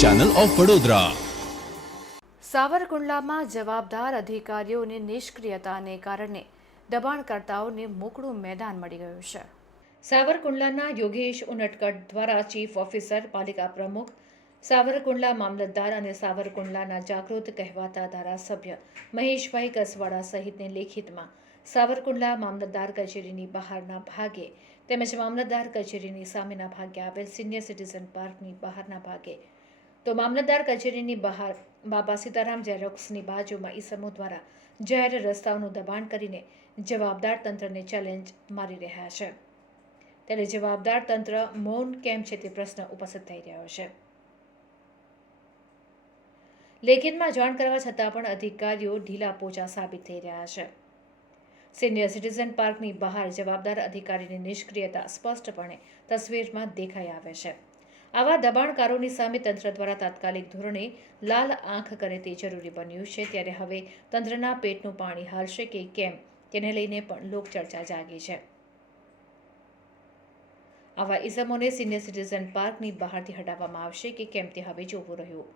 Channel of Vadodara સાવરકુંડલામાં જવાબદાર અધિકારીઓની નિષ્ક્રિયતાને કારણે દબાણકર્તાઓને મોકળું મેદાન મળી ગયું છે. સાવરકુંડલાના યોગેશ ઉનટકટ દ્વારા ચીફ ઓફિસર પાલિકા પ્રમુખ સાવરકુંડલા મામલતદાર અને સાવરકુંડલાના જાગૃત કહેવાતા ધારાસભ્ય મહેશભાઈ કસવાડા સહિતને લેખિતમાં સાવરકુંડલા મામલતદાર કચેરીની બહારના ભાગે તેમજ મામલતદાર કચેરીની સામેના ભાગે આવેલ સિનિયર સિટીઝન પાર્કની બહારના ભાગે. તો મામલતદાર કચેરીની બહાર બાબા સીતારામ ઝેરોક્સની બાજુમાં ઈસમો દ્વારા જાહેર રસ્તાઓનું દબાણ કરીને જવાબદાર તંત્રને ચેલેન્જ મારી રહ્યા છે. ત્યારે જવાબદાર તંત્ર મૌન કેમ છે તે પ્રશ્ન ઉપસ્થિત થઈ રહ્યો છે. લેખિતમાં જાણ કરવા છતાં પણ અધિકારીઓ ઢીલા પોચા સાબિત થઈ રહ્યા છે. સિનિયર સિટીઝન પાર્કની બહાર જવાબદાર અધિકારીની નિષ્ક્રિયતા સ્પષ્ટપણે તસવીરમાં દેખાઈ આવે છે. આવા દબાણકારોની સામે તંત્ર દ્વારા તાત્કાલિક ધોરણે લાલ આંખ કરે તે જરૂરી બન્યું છે. ત્યારે હવે તંત્રના પેટનું પાણી હાલશે કે કેમ તેને લઈને પણ લોકચર્ચા જાગી છે. આવા ઇસમોને સિનિયર સિટીઝન પાર્કની બહારથી હટાવવામાં આવશે કે કેમ તે હવે જોવું રહ્યું.